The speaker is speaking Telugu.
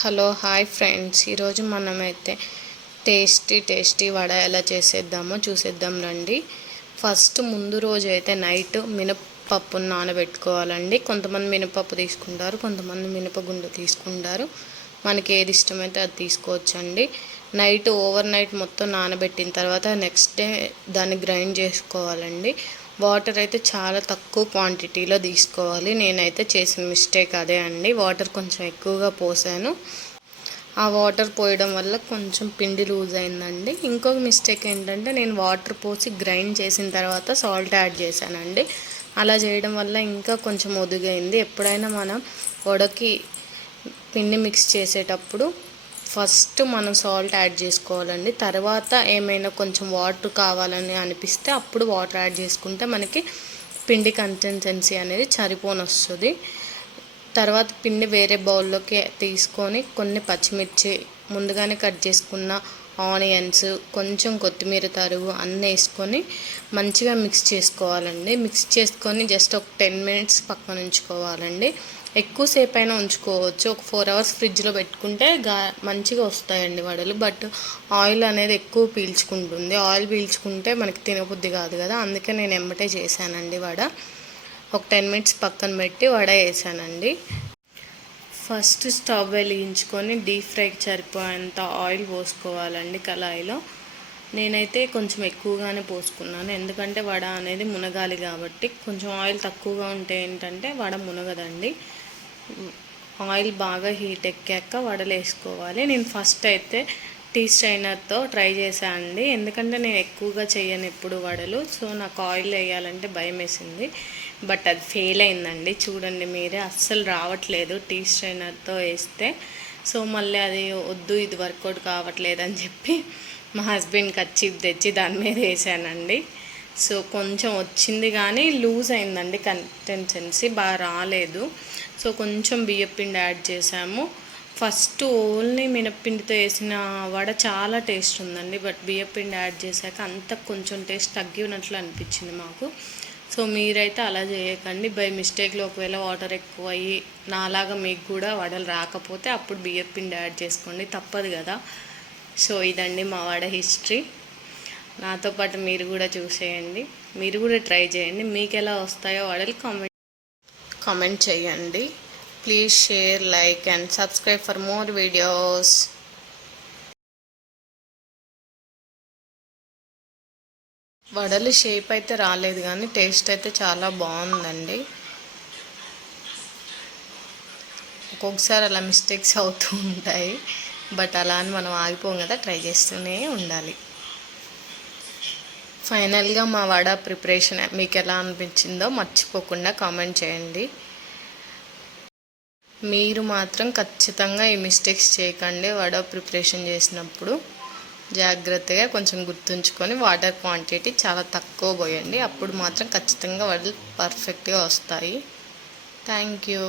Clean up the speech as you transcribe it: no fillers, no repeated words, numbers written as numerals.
హలో హాయ్ ఫ్రెండ్స్, ఈరోజు మనమైతే టేస్టీ వడ ఎలా చేసేద్దామో చూసేద్దాం రండి. ఫస్ట్ ముందు రోజు అయితే నైట్ మినపప్పును నానబెట్టుకోవాలండి. కొంతమంది మినపప్పు తీసుకుంటారు, కొంతమంది మినపగుండు తీసుకుంటారు. మనకి ఏది ఇష్టమైతే అది తీసుకోవచ్చండి. నైట్ ఓవర్ నైట్ మొత్తం నానబెట్టిన తర్వాత నెక్స్ట్ డే దాన్ని గ్రైండ్ చేసుకోవాలండి. వాటర్ అయితే చాలా తక్కువ క్వాంటిటీలో తీసుకోవాలి. నేనైతే చేసిన మిస్టేక్ అదే అండి, వాటర్ కొంచెం ఎక్కువగా పోసాను. ఆ వాటర్ పోయడం వల్ల కొంచెం పిండి లూజ్ అయిందండి. ఇంకొక మిస్టేక్ ఏంటంటే నేను వాటర్ పోసి గ్రైండ్ చేసిన తర్వాత సాల్ట్ యాడ్ చేశానండి. అలా చేయడం వల్ల ఇంకా కొంచెం ఒదుగైంది. ఎప్పుడైనా మనం వడకి పిండి మిక్స్ చేసేటప్పుడు ఫస్ట్ మనం సాల్ట్ యాడ్ చేసుకోవాలండి. తర్వాత ఏమైనా కొంచెం వాటర్ కావాలని అనిపిస్తే అప్పుడు వాటర్ యాడ్ చేసుకుంటే మనకి పిండి కన్సిస్టెన్సీ అనేది సరిపోని వస్తుంది. తర్వాత పిండి వేరే బౌల్లోకి తీసుకొని కొన్ని పచ్చిమిర్చి, ముందుగానే కట్ చేసుకున్న ఆనియన్స్, కొంచెం కొత్తిమీర తరుగు అన్నీ వేసుకొని మంచిగా మిక్స్ చేసుకోవాలండి. మిక్స్ చేసుకొని జస్ట్ ఒక 10 మినిట్స్ పక్కన ఉంచుకోవాలండి. ఎక్కువసేపు అయినా ఉంచుకోవచ్చు. ఒక 4 అవర్స్ ఫ్రిడ్జ్లో పెట్టుకుంటే మంచిగా వస్తాయండి వడలు. బట్ ఆయిల్ అనేది ఎక్కువ పీల్చుకుంటుంది. ఆయిల్ పీల్చుకుంటే మనకి తినబుద్ధి కాదు కదా, అందుకే నేను ఎమ్మటే చేశానండి వడ. ఒక 10 మినిట్స్ పక్కన పెట్టి వడ వేసానండి. ఫస్ట్ స్టవ్ వెలిగించుకొని డీప్ ఫ్రైకి సరిపోయేంత ఆయిల్ పోసుకోవాలండి కళాయిలో. నేనైతే కొంచెం ఎక్కువగానే పోసుకున్నాను, ఎందుకంటే వడ అనేది మునగాలి కాబట్టి. కొంచెం ఆయిల్ తక్కువగా ఉంటే ఏంటంటే వడ మునగదండి. ఆయిల్ బాగా హీట్ ఎక్కాక వడలు వేసుకోవాలి. నేను ఫస్ట్ అయితే టీ స్ట్రైనర్తో ట్రై చేశాను అండి, ఎందుకంటే నేను ఎక్కువగా చేయను ఎప్పుడు వడలు. సో నాకు ఆయిల్ వేయాలంటే భయం వేసింది. బట్ అది ఫెయిల్ అయిందండి. చూడండి మీరే, అస్సలు రావట్లేదు టీ స్ట్రైనర్తో వేస్తే. సో మళ్ళీ అది వద్దు, ఇది వర్కౌట్ కావట్లేదు అని చెప్పి మా హస్బెండ్ కర్చీఫ్ తెచ్చి దాని మీద వేసానండి. సో కొంచెం వచ్చింది కానీ లూజ్ అయిందండి, కన్సిస్టెన్సీ బాగా రాలేదు. సో కొంచెం బియ్యపిండి యాడ్ చేసాము. ఫస్ట్ ఓన్లీ మినప్పిండితో వేసిన వడ చాలా టేస్ట్ ఉందండి, బట్ బియ్యపిండి యాడ్ చేశాక అంత కొంచెం టేస్ట్ తగ్గినట్లు అనిపించింది మాకు. సో మీరైతే అలా చేయకండి. బై మిస్టేక్లో ఒకవేళ వాటర్ ఎక్కువ అయ్యి నాలాగా మీకు కూడా వడలు రాకపోతే అప్పుడు బియ్యపిండి యాడ్ చేసుకోండి, తప్పదు కదా. సో ఇదండి మా వడ హిస్టరీ. నాతో పాటు మీరు కూడా చూసేయండి, మీరు కూడా ట్రై చేయండి. మీకు ఎలా వస్తాయో వడలు కామెంట్ చేయండి. Please share, like and subscribe for more videos. వడలు షేప్ అయితే రాలేదు కానీ టేస్ట్ అయితే చాలా బాగుందండి. ఒక్కొక్కసారి అలా మిస్టేక్స్ అవుతూ ఉంటాయి, బట్ అలా అని మనం ఆగిపోం కదా, ట్రై చేస్తూనే ఉండాలి. ఫైనల్గా మా వడ ప్రిపరేషన్ మీకు ఎలా అనిపించిందో మర్చిపోకుండా కామెంట్ చేయండి. మీరు మాత్రం ఖచ్చితంగా ఈ మిస్టేక్స్ చేయకండి. వడ ప్రిపరేషన్ చేసినప్పుడు జాగ్రత్తగా కొంచెం గుర్తుంచుకొని వాటర్ క్వాంటిటీ చాలా తక్కువ పోయండి. అప్పుడు మాత్రం ఖచ్చితంగా వడలు పర్ఫెక్ట్గా వస్తాయి. Thank you.